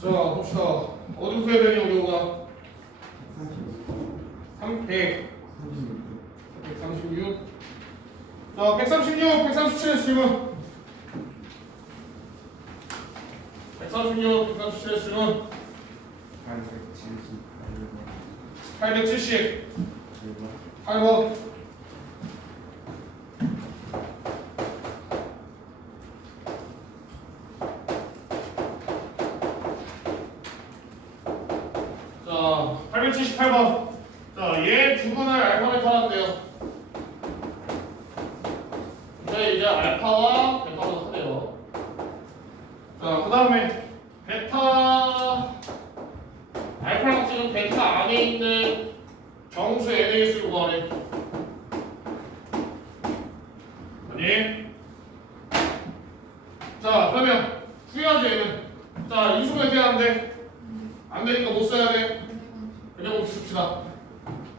자 봅시다. 어디부터 해야 되냐 우리가 3 100 136 자 136 137 질문. 136 137 질문. 870 8번 자, 878번. 자, 얘 두 분을 알파벳 하는데요. 근데 이제 알파와 베타로 하네요. 자, 그 다음에 베타, 알파랑 지금 베타 안에 있는 정수 NAS를 구하래. 아니? 자, 그러면 후회하지 얘는. 자, 이수가 돼야 하는데 안 되니까 못 써야 돼. 그냥 못 씁시다.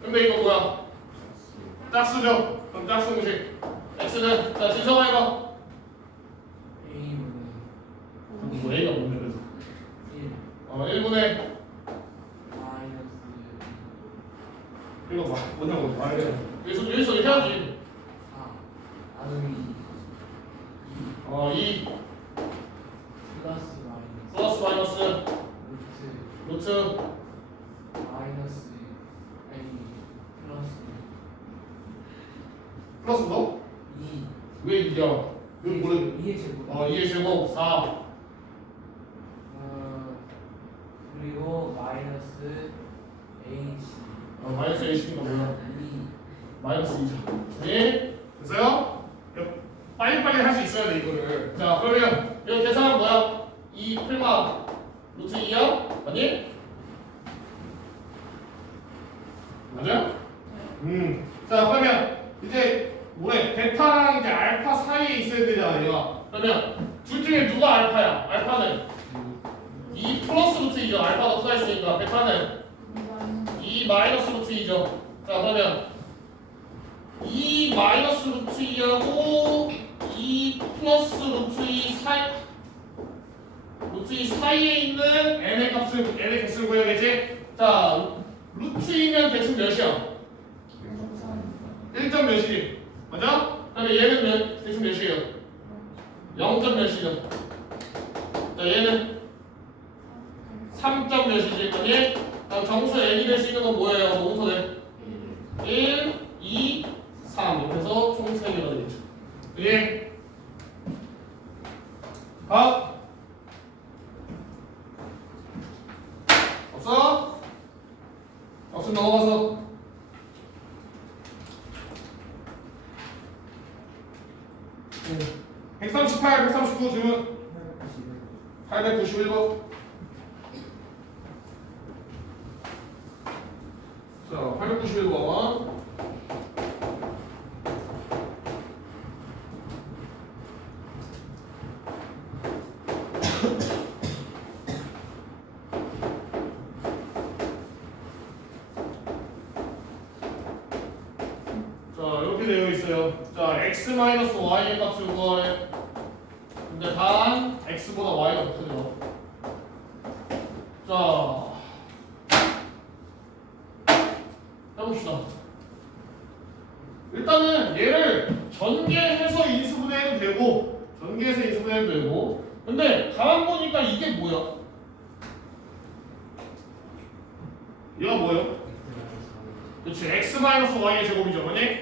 근데 이거 뭐야? 짝수죠? 그럼 짝수 공식. x는 자 진성아 해봐. 뭐 a가 뭔데 그래서? 어 1분의 이거 봐. 뭐냐고 말해. 여기서 여기서 이렇게 해야지. 어 2 플러스 마이너스 루트 플러스 너? 왜 2야? 왜 모르? 어 2의 제곱 4 그리고 마이너스 h 어, 마이너스 a 시킨 거 뭐야? 2 마이너스 2죠. 네? 됐어요? 이거 빨리빨리 할 수 있어야 돼 이거를. 자 그러면 이거 계산은 뭐야? 2 풀마 루트 2야? 맞니? 맞아? 음. 자 그러면 이제 뭐래? 베타랑 이제 알파 사이에 있어야 되잖아 얘가. 그러면 둘 중에 누가 알파야? 알파는 2 플러스 루트 2죠. 알파가 붙어 있으니까 베타는 2 마이너스 루트 2죠. 자 그러면 2 마이너스 루트 2하고 2 플러스 루트 2 사이 루트 2 사이에 있는 n의 값을 n의 개수를 구해야겠지? 자 루트 2면 대충 몇이야? 1점 몇이지? 맞아? 그러면 얘는 몇, 대충 몇이에요? 0점 몇이죠? 자 얘는 3점 몇이지? 그러니 그럼 정수 n이 될 수 있는 건 뭐예요? 돼? 1, 2, 3 이렇게 해서 총 3개가 되겠죠. 예. 밥? 없어? 없으면 넘어가서 네. 138, 139 질문. 891번 자, 891번. 자 이렇게 되 어 있어요. 자 x 마이너스 y의 값을 구하래. 근데 단 x보다 y가 더 크죠. 자 해봅시다. 일단은 얘를 전개해서 인수분해해도 되고 전개해서 인수분해해도 되고 근데 가만 보니까 이게 뭐야? 얘가 뭐예요? 그렇지 x 마이너스 y의 제곱이죠, 맞니?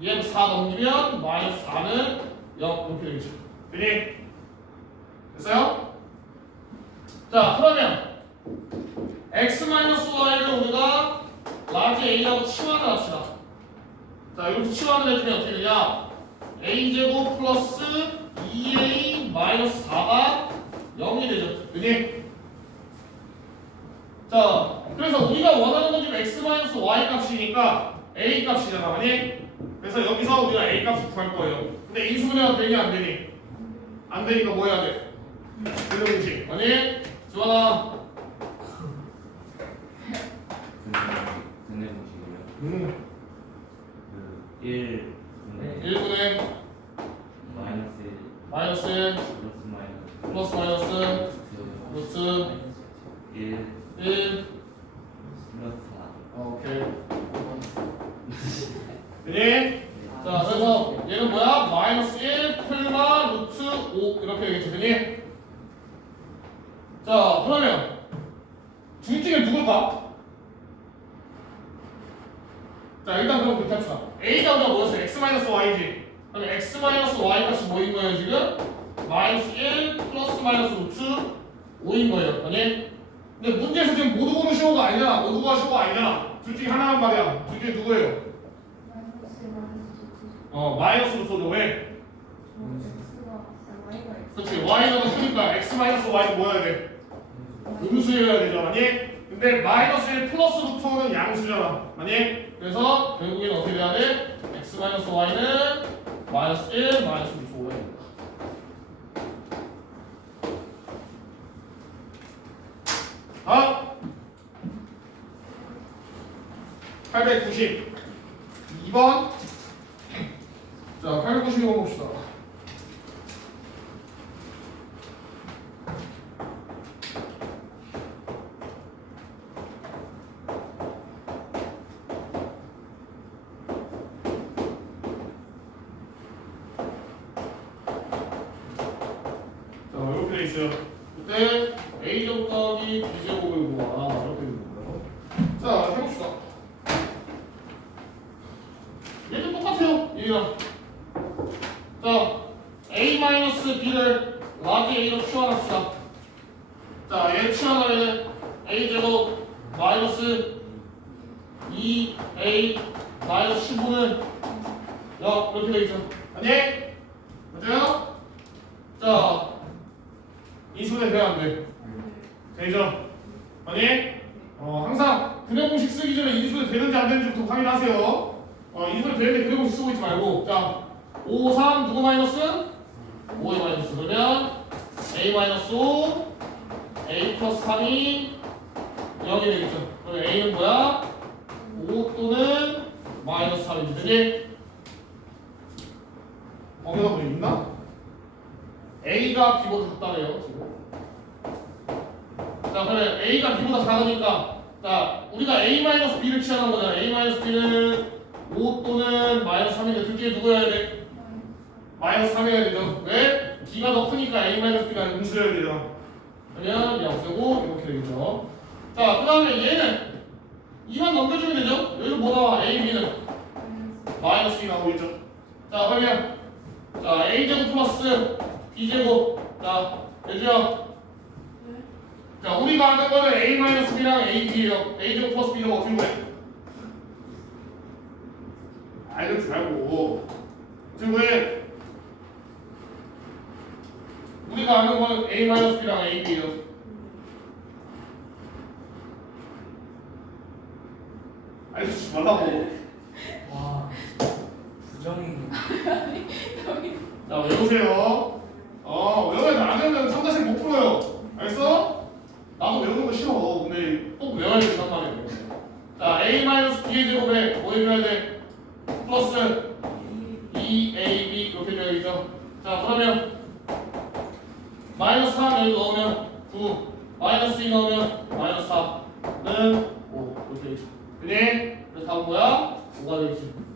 2x4 넘기면 마이너스 4는 0 이렇게 되겠죠. 되니? 됐어요? 자 그러면 x 마이너스 y를 우리가 라지 a라고 치환을 합시다. 자 여기서 치환을 해주면 어떻게 되냐? a 제곱 플러스 2a 마이너스 4가 0이 되죠. 되니? 자 그래서 우리가 원하는 건 지금 x 마이너스 y 값이니까 a 값이잖아. 그니? 그래서 여기서 우리가 A 값을 구할 거예요. 근데 인수분해가 되니 안 되니? 안 되니까 뭐 해야 돼? 근대공식. 아니? 지원아. 보시고요. 음. 그 1, 네. 1분의 마이너스 1, 마이너스 플러스 마이너스 플러스 마이너스 루트 1, 1 되니? 자, 그래서 얘는 뭐야? 마이너스 1 풀마 루트 5 이렇게 되겠지, 되니? 자, 그러면 둘 중에 누굴까? 자, 일단 그럼 그렇게 합시다. A가 우리가 뭐였어? X 마이너스 Y지. 그럼 X 마이너스 Y 값이 뭐인 거예요, 지금? 마이너스 1 플러스 마이너스 루트 5인 거예요, 아니? 근데 문제에서 지금 모두 보는 쇼가 아니잖아. 모두가 쇼가 아니잖아. 둘 중에 하나만 말이야. 둘 중에 누구예요? 어, 마이너스 루트죠. 왜? 그렇지. Y가 쓰니까 X 마이너스 Y는 뭐여야 돼? 음수여야 되잖아. 아니? 근데 마이너스 1 플러스 루트는 양수잖아. 아니? 그래서 결국엔 어떻게 돼야 돼? X 마이너스 Y는 마이너스 1 마이너스 루트 5야 된다. 아? 890 2번 자 892번 봅시다 자 이렇게 돼 있어요 그때 A제곱 더하기 B제곱을 구하라 이렇게 되는 거예요 자 해봅시다 얘도 똑같아요 얘랑 자 A-B를 라지 A로 치환합시다 자 얘를 치환하면 A제곱 마이너스 2A 마이너스 15는 야 이렇게 되겠죠 아니? 맞아요? 자 이수분해 돼야 안 돼? 되죠? 아니? 어, 항상 근해 공식 쓰기 전에 이수분해 되는지 안 되는지부터 확인하세요. 어, 이수분해 되는데 근해 공식 쓰고 있지 말고. 자, 5, 3 누구 마이너스? 5의 마이너스. 그러면 a 마이너스 5, a 플러스 3이 0이 되겠죠. 그러면 a는 뭐야? 5 또는 마이너스 3이지. 되지? 거기가 뭐 있나? A가 B보다 작다네요 지금. 자 그러면 A가 B보다 작으니까 자 우리가 A-B를 취하는 거잖아. A-B는 5 또는 마이너스 3인데 둘 중에 누구여야 돼? 마이너스 3이어야 되죠. 왜? B가 더 크니까 A-B가 음수여야 되잖아. 그러면 이 없애고 이렇게 되겠죠. 자, 그 다음에 얘는 2만 넘겨주면 되죠? 여기서 뭐 나와? A, B는 마이너스 2 나오고 있죠. 자, 그러면 자, A제곱 플러스 B제곱 자, 되죠? 자, 우리가 하는 거는 A-B랑 AB예요. A제곱 플러스 B제곱 어떻게 구해? 알려주지 말고 지금 왜 우리가 아는 거는 A-B랑 AB예요. 알려주지 말라고. 와 부정이 자, 외우세요. 어, 외워야 안 외우면 상자식 못 풀어요. 알겠어? 나도 외우는 거 싫어. 근데 꼭 외워야 된단 말이에요. 자, A-B의 제곱에 뭐 해줘야 돼? 플러스 2AB 이렇게 되어야겠죠. 자, 그러면 마이너스 3 여기 넣으면 9, 마이너스 2 넣으면 마이너스 4는 5 이렇게 되겠죠. 그니? 그래서 답은 뭐야? 5가 되겠지.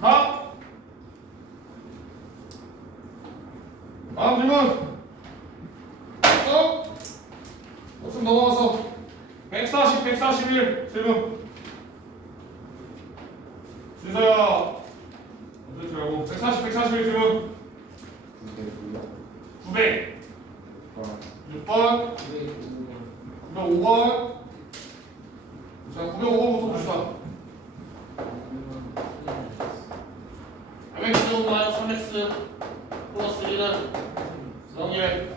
다음 다음 질문 없어? 없으면 넘어가서 140, 141 질문 준서야 어쩌지 말고 140, 141 질문 900 6번 905번 자 905번부터 봅시다 mx 제곱 마이너스 3x 플러스 1은 0일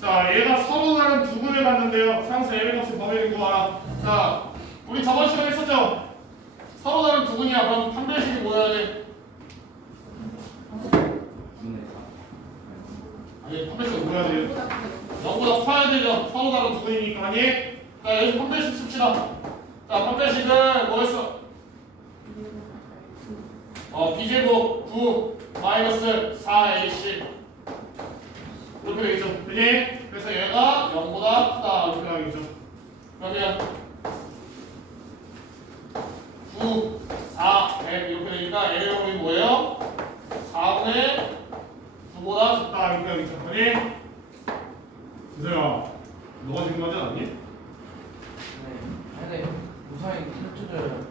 자, 얘가 서로 다른 두 군을 갖는데요. 상수 M의 값을 범위를 구하라. 자, 우리 저번 했었죠? 서로 다른 두 군이야. 그럼 판별식이 뭐여야 돼? 아니, 판별식이 뭐여야 돼? 0보다 커야 되죠. 서로 다른 두 군이니까 아니? 자, 여기서 판별식 씁시다. 자, 판별식은 뭐였어? 어, b제곱 9 마이너스 4ac 이렇게 되겠죠. 그지? 그래서 얘가 0보다 크다 이렇게 나오겠죠. 그러면 9, 4, 100 이렇게 되니까 얘의 범위 뭐예요? 4분의 9보다 작다 이렇게 되겠죠. 그지? 그래서야 너가 지금 하지 않았니? 네. 근데 우선이 탈출을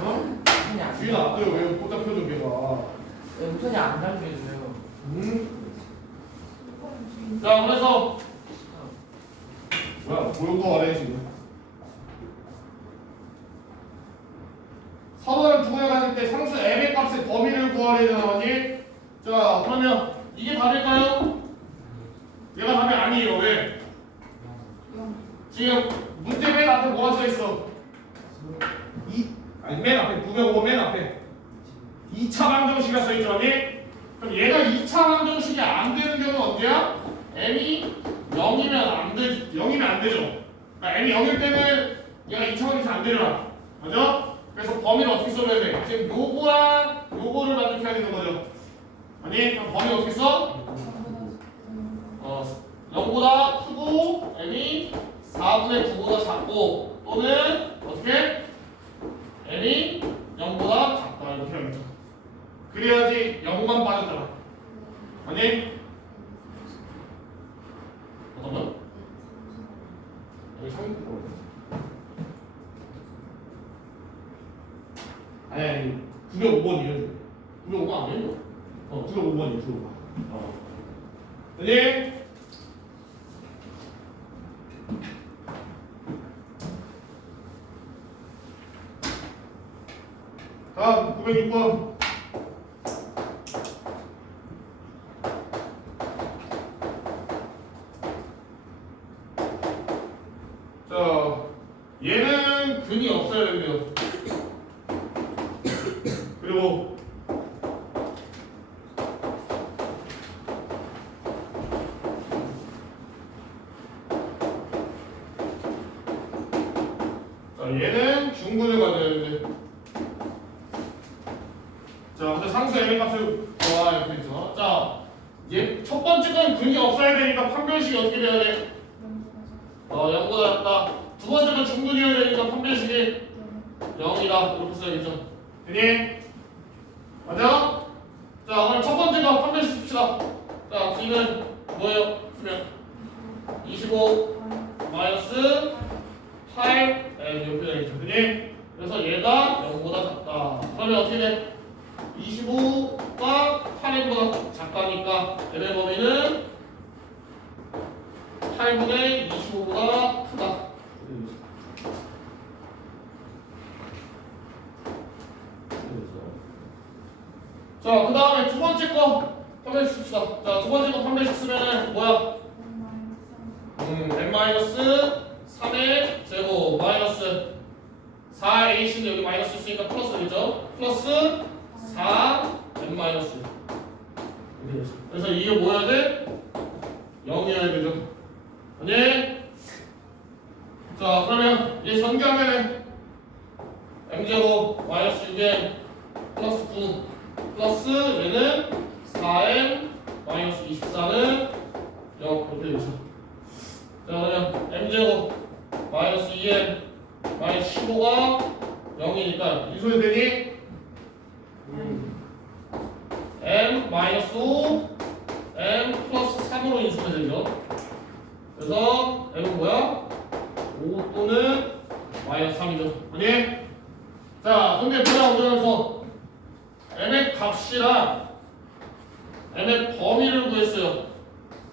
어? 우선이 안 주인 앞에 왜 꽂아 펴줘 걔가 네, 우선이 안 달려있어요. 음? 자 그래서 뭐야 고용도 안해 지금 서로를 두고에 가질 때 상수 m의 값의 범위를 구하려 나오니 자 그러면 이게 답일까요? 얘가 답이 아니에요 왜? 지금 문제 맨 앞에 뭐가 써 있어? 이 아니 맨 앞에 905 맨 앞에 2차 방정식이 써 있죠 아니? 그럼 얘가 2차 방정식이 안 되는 경우는 언제야? m이 0이면 안 되, 0이면 안 되죠. 그러니까 m이 0일 때는 얘가 2차 방정식 안 되잖아. 맞아? 그래서 범위를 어떻게 써줘야 돼? 지금 요거랑 요거를 만족해야 되는 거죠. 아니? 그럼 범위 어떻게 써? 어, 0보다 크고 m이 4분의 9보다 작고 또는 어떻게? m이 0보다 작다 이렇게 하겠죠. 그래야지 0만 빠졌잖아. 아니? 어떤 거? 여기 3 아니 아니 905번이에요. 905번 아니에요? 어 905번이에요. 905번. 어. 아니? 다음 906번. 자, 얘는 근이 없어야 된대요. 그리고 자, 얘는 중근을 가져야 되는데. 자, M의 값을 와 이렇게 있죠. 자, 얘첫 번째 건 근이 없어야 되니까 판별식이 어떻게 돼야 돼? 어, 0보다 작다. 두 번째 건 중근이어야 되니까 판별식이 0이다. 이렇게 써야겠죠. 되니? 맞아? 자, 그럼 첫 번째 거 판별식 씁시다. 자, D는 뭐예요? 쓰면 25 마이너스 8 네, 이렇게 되겠죠. 되니? 그래서 얘가 0보다 작다. 그러면 어떻게 돼? 25가 8보다 작다니까 얘의 범위는 8분의 25보다 크다. 자, 그 다음에 두 번째 거 판매식 씁시다. 자, 두 번째 거 판매식 쓰면은 뭐야? 음, n-3의 제곱 마이너스 4ac는 여기 마이너스 있으니까 플러스 되죠? 플러스 4 n 마이너스 이렇게. 그래서 이게 뭐여야 돼? 0이어야 되죠. 아니? 자, 그러면 얘 전개하면은 m제곱 마이너스 6n 플러스 9 플러스 얘는 4n 마이너스 24는 0 이렇게 되죠. 자, 그러면 m제곱 마이너스 2n 마이너스 15가 0이니까 이 소리 되니? M 마이너스 5 m 플러스 3으로 인수가 되죠. 그래서 m은 뭐야? 5 또는 마이너스 3이죠. 아니? 자, 근데 보자 보면서 m의 값이랑 m의 범위를 구했어요.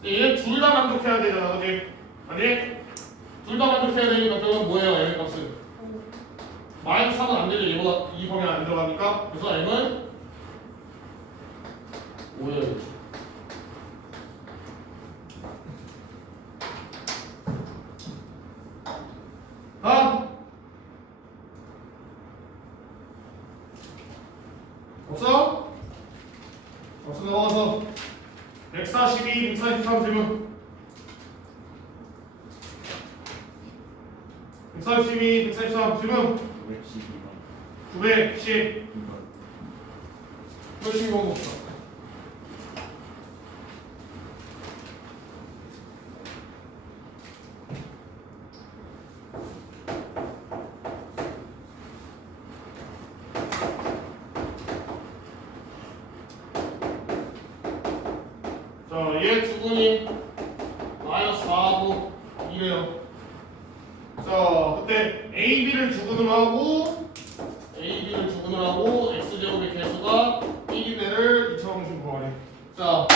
얘 둘 다 만족해야 되잖아, 그지? 아니? 둘 다 만족해야 되니까 그건 뭐예요, m의 값은? 마이너스 3은 안 되죠. 얘보다 이 범위 안 들어가니까. 그래서 m은 5예요. 142, 143 질문 142, 143 질문 912번 910 2번 몇십 번 봅시다 자, 얘 두 분이 마이너스 4하고 이래요. 자, 그때 A, B를 주근을 하고 A, B를 주근을 하고 X제곱의 개수가 1인 애를 2차 방식 구하래. 자,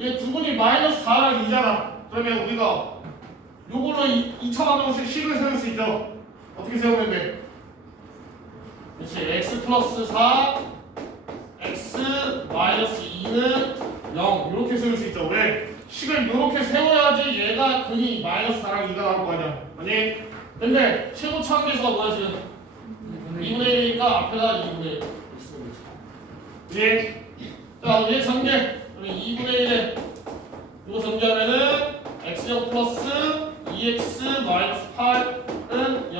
얘 두 분이 마이너스 4랑 2잖아. 그러면 우리가 요걸로 2차 방정식 식을 세울 수 있죠. 어떻게 세우면 돼? 그렇지. X 플러스 4, X 마이너스 2는 0 이렇게 세울 수 있죠. 왜? 식을 이렇게 세워야지 얘가 근이 마이너스 4랑 2가 나올 거 아니야. 아니? 근데 최고 차항계수가 뭐야 지금? 2분의 1이니까 앞에다 2분의 1 있으면 되지. 예. 자, 얘 전개. 그럼 2분의 1에 이거 전개하면은 x제곱 플러스 2x 마이너스 8은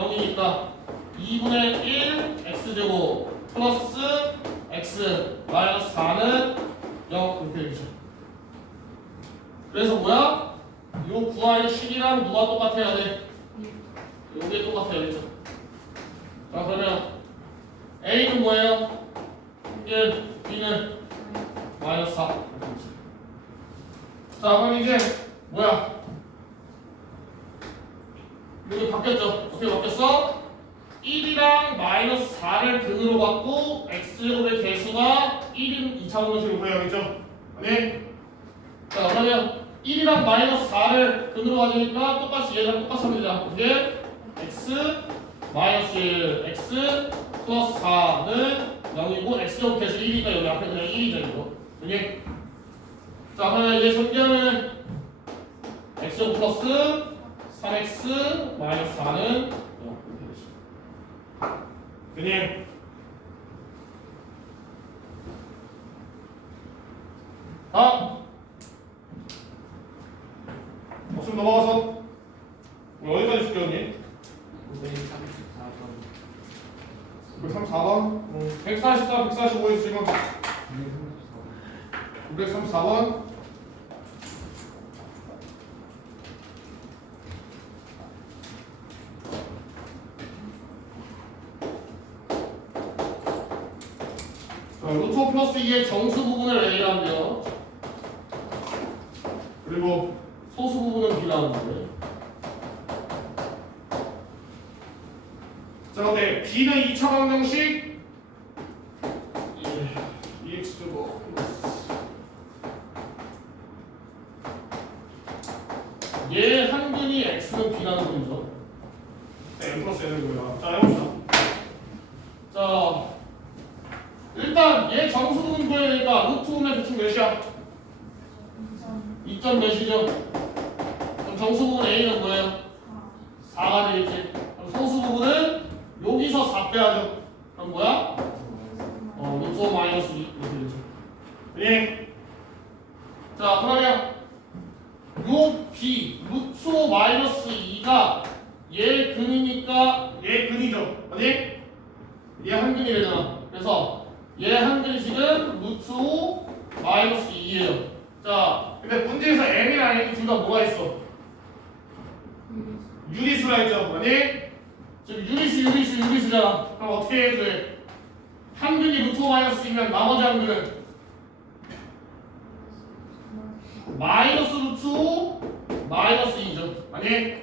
0이니까 2분의 1 x제곱 플러스 x 마이너스 4는 0 이렇게 되죠. 그래서 뭐야? 요 구할 식이랑 누가 똑같아야 돼? 요게 똑같아야 되죠. 자 그러면 A는 뭐예요? 1, B는 마이너스 4 이렇게 되죠. 자 그럼 이제 뭐야? 여기 바뀌었죠? 어떻게 바뀌었어? 1이랑 마이너스 4를 근으로 갖고 x제곱의 개수가 1인 2차 방정식으로 구해야겠죠? 아니? 자 그러면 1이랑 마이너스 4를 근으로 가지니까 똑같이 얘랑 똑같이 하면 되잖아 이게 x 마이너스 1 x 플러스 4는 0이고 x제곱 개수 1이니까 여기 앞에 그냥 1이죠 이거 그지? 자 그러면 이제 전개하면 x제곱 플러스 3x 마이너스 4는 0 이렇게 되죠 그니? 다음 없으면 넘어가서 우리 어디까지 줄게 언니? 134번? 144, 145에서 지금. 934번 자, 루트 5 플러스 2의 정수 부분을 A라면 돼요 그리고 소수 부분은 B라는 거예요 자, 근데 B는 2차 방정식 2x 제곱 얘 한근이 x는 b라는 거죠. 네, n 플러스 거야. 자, 해봅시다. 자, 일단 얘 정수 되니까 루트 오면 대충 몇이야? 2점 몇이죠? 그럼 정수 부분 a는 뭐예요? 4가 되겠지. 그럼 소수 부분은 여기서 4 빼야죠. 그럼 뭐야? 어, 루트 5 마이너스 2 이렇게 되죠. 예. 자, 그러면 요 b 루트 5 마이너스 2가 얘 근이니까 얘 근이죠. 아니? 얘 한 근이 되잖아. 그래서 얘 한근이 지금 루트 5 마이너스 2예요. 자, 근데 문제에서 m이랑 n이 둘 다 뭐가 있어? 유리수라 했죠. 아니? 지금 유리수, 유리수, 유리수잖아. 그럼 어떻게 해야 돼? 한 근이 루트 5 마이너스 2면 나머지 한 근은 마이너스 루트 5 마이너스 2죠. 아니?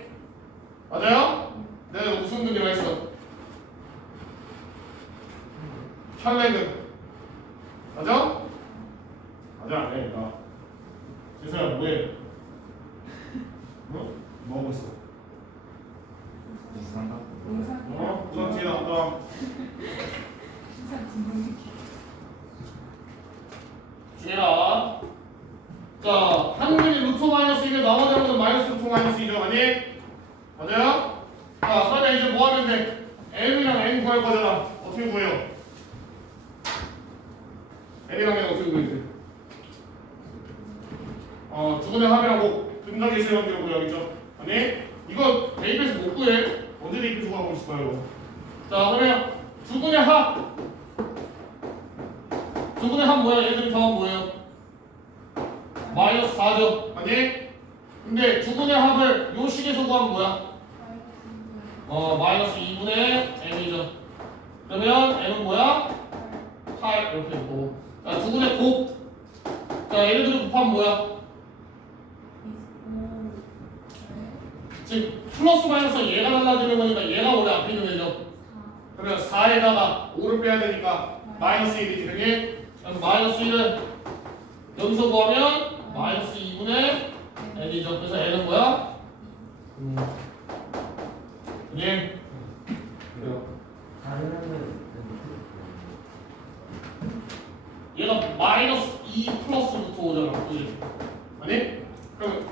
맞아요? 내가 무슨 근이라 했어? 혈내근. 맞아? 맞아, 안 해. 나. 재수야, 뭐해? 뭐? 뭐 하고 있어? 이상가 어? 우선 뒤에 나왔다. 중해라. 자, 한근이 루트 마이너스 2면 나머지 한근 마이너스 루트 마이너스 2죠. 아니? 맞아요? 자, 그러면 이제 뭐 하면 돼? m이랑 n 구할 거잖아. 어떻게 구해요? m이랑 n 어떻게 구해야 돼? 어, 두 분의 합이라고 등각의 세원기로 구하겠죠. 아니 이거 대입해서 못 구해. 언제 대입해서 구하고 있을 거예요. 자 그러면 두 분의 합. 두 분의 합 뭐야? 얘들 더합 뭐예요? 마이너스 4죠. 아니 근데 두 분의 합을 요 식에서 구하면 뭐야? 어 마이너스 2분의 m이죠. 그러면 m은 뭐야? 8 이렇게 되고 자두 분의 곱. 자 예를 들어 곱하면 뭐야? 지금 플러스 마이너스 얘가 달라지는 거니까 얘가 원래 앞에 있는 애죠. 그러면 4에다가 5를 빼야 되니까 마이너스 1이지 그게 그럼 마이너스 1을 여기서 구하면 마이너스 2분의 n이죠. 그래서 n은 뭐야? 음. 예. 얘가 마이너스 2 플러스 부터 오잖아. 그지? 아니? 그럼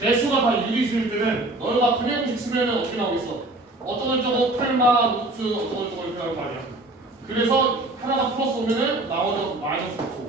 개수가 다 1이실 때는 너희 같은 형식 쓰면은 어떻게 나오겠어? 어떤 쪽은 팔마, 루트, 어떤 쪽은 이렇게 나올 거 아니야. 그래서 하나가 플러스 오면은 나머지가 마이너스 9.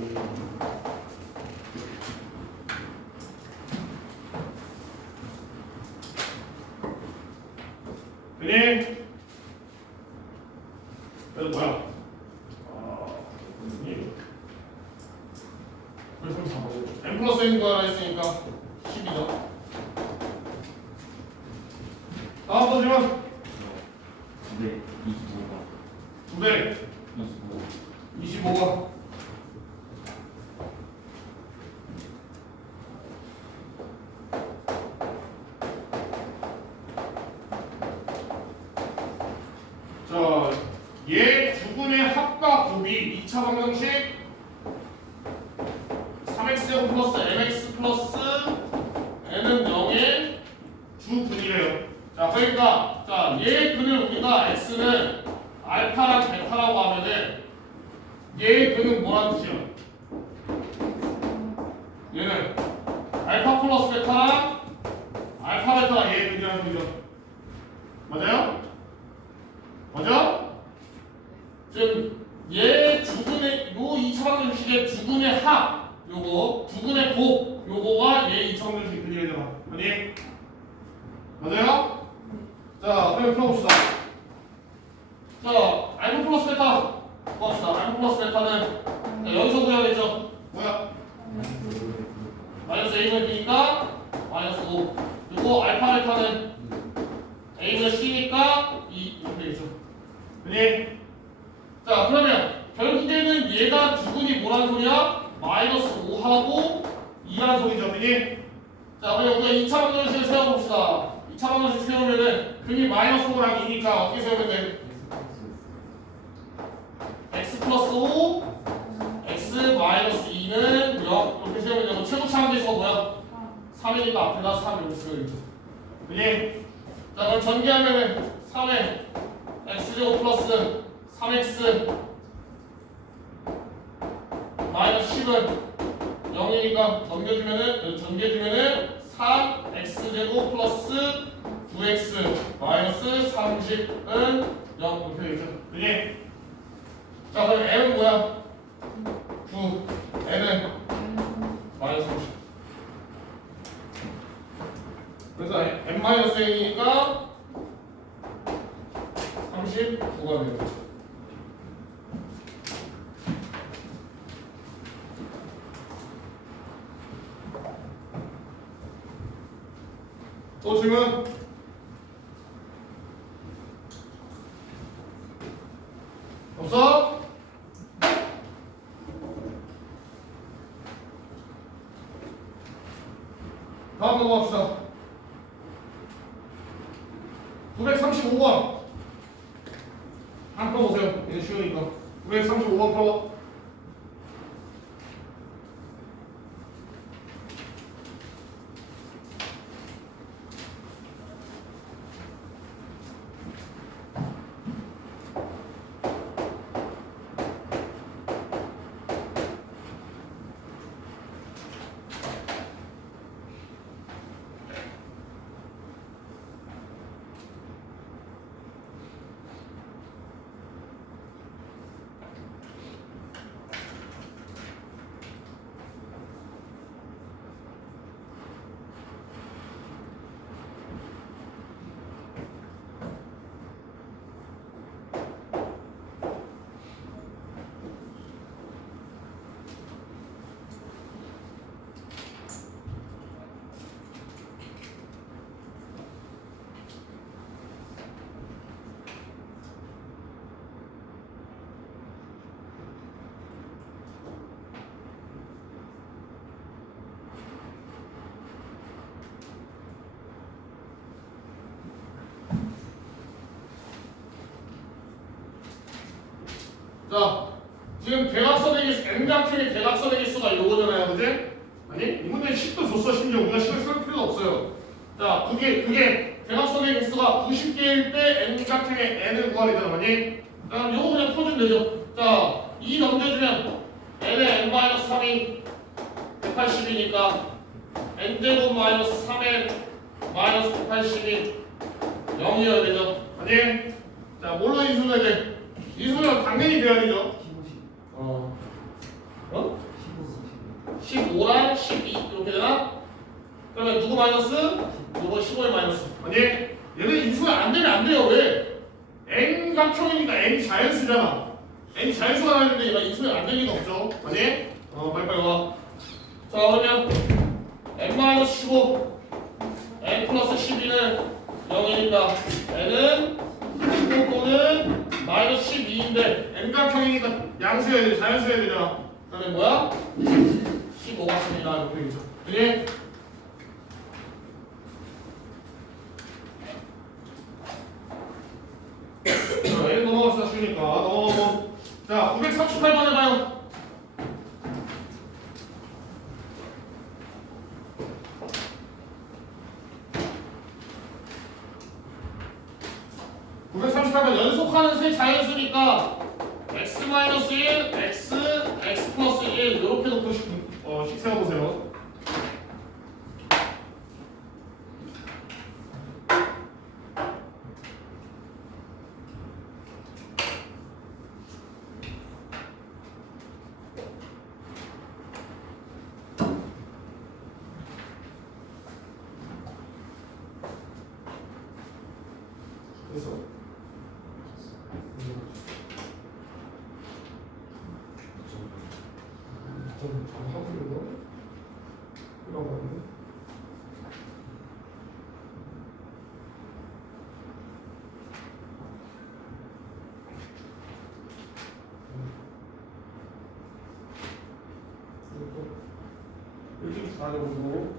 2차 방정식 3x제곱 플러스 mx 플러스 n은 0의 주분이래요. 자, 그러니까 자, 얘 근을 우리가 x는 알파랑 베타라고 하면은 얘 근은 뭐라는 뜻이야? 얘는 알파 플러스 베타랑 알파 베타가 얘 근이라는 소리죠. 맞아요? 맞아? 지금 얘 두근의 요 2차방정식의 두근의 합 요거 두근의 곱 요거가 얘 2차방정식 근이래잖아 아니? 맞아요? 자 그럼 풀어봅시다 자 알파 플러스 베타 구합시다 알파 플러스 베타는 자, 여기서 구해야겠죠 뭐야? 마이너스 a분의 b니까 마이너스 5 그리고 알파 베타는 a분의 c니까 2 이렇게 되겠죠 그니? 자 그러면 결국에는 얘가 두근이 뭐란 소리야? 마이너스 5하고 2라는 소리죠 그니? 자 그럼 우리가 2차 방정식을 세워봅시다 2차 방정식 세우면은 근이 마이너스 5랑 2니까 어떻게 세우면 돼? x 플러스 5 x 마이너스 2는 0 이렇게 세우면 되고 최고 차 함수가 뭐야? 3이니까 앞에다 3 이렇게 되죠 그니? 자 그럼 전개하면은 3에 x제곱 플러스 3x 마이너스 10은 0이니까 전개주면은 전개주면은 3x제곱 플러스 9x 마이너스 30은 0 이렇게 되죠 그니? 자 그럼 n은 뭐야? 9 vem. 자, 지금 대각선의 개수, N각형의 대각선의 개수가 요거잖아요, 그지? 아니, 이 문제 10도 줬어, 심지어 우리가 10을 쓸 필요도 없어요. 자, 그게, 그게 대각선의 개수가 90개일 때 N각형의 N을 구하리잖아, 아니? 자, 요거 그냥 풀어주면 되죠. 자, 2 넘겨주면 N의 N-3이 180이니까 N제곱 마이너스 3N 마이너스 180이 0이어야 되죠. 아니? 자, 뭘로 인수해야 돼? 인수는 당연히 돼야 되죠. 15씩. 어. 어? 15씩. 15랑 12 이렇게 되나? 그러면 누구 마이너스? 누구 15의 마이너스. 아니? 얘는 인수가 안 되면 안 돼요. 왜? n 각형이니까 n이 자연수잖아. n이 자연수가 나는데 얘가 인수가 안될 리가 없죠. 아니? 어, 빨리빨리 와. 자, 그러면 n 마이너스 15 n 플러스 12는 0이니까 n은 15 또는 마이너스 12인데 n각형이니까 양수해야 돼, 자연수해야 되잖아. 그러면 뭐야? 15 같습니다. 이렇게 되죠. 그지? 4가 무슨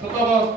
보고 음, 잠깐만